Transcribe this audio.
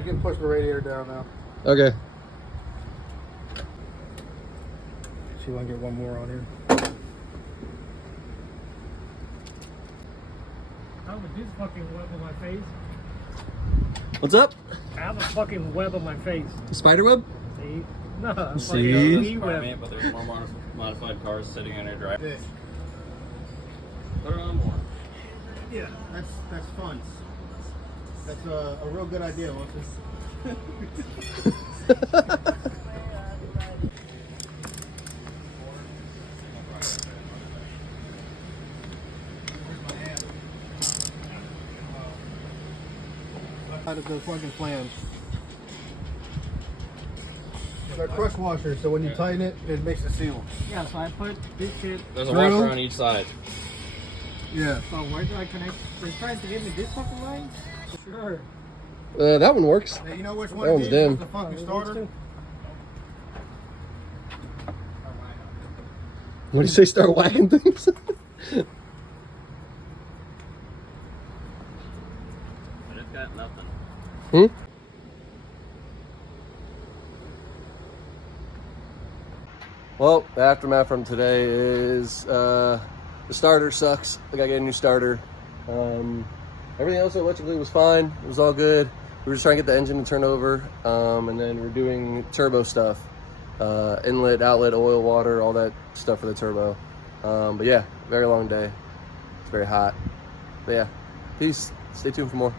You can push the radiator down now. Okay. See if I can get one more on here. I have this fucking web on my face. What's up? I have a fucking web on my face. Spider web? See? No. See? Web. But there's more modified cars sitting in your drive. This. Put it on more. Yeah, that's fun. That's a real good idea, Wilson. Out of the fucking flange. It's our crush washer, so when you tighten it, it makes a seal. Yeah, so I put this shit. There's a Through? washer on each side. Yeah. So where do I connect? They're trying to give me this fucking line? Sure. That one works. Hey, you know which one That it one's is? dim. The fucking starter? What do you say, start whacking things? But it's got nothing. Hmm? Well, the aftermath from today is the starter sucks. I gotta get a new starter. Everything else electrically was fine. It was all good. We were just trying to get the engine to turn over, and then we're doing turbo stuff. Inlet, outlet, oil, water, all that stuff for the turbo. But yeah, very long day. It's very hot. But yeah, peace. Stay tuned for more.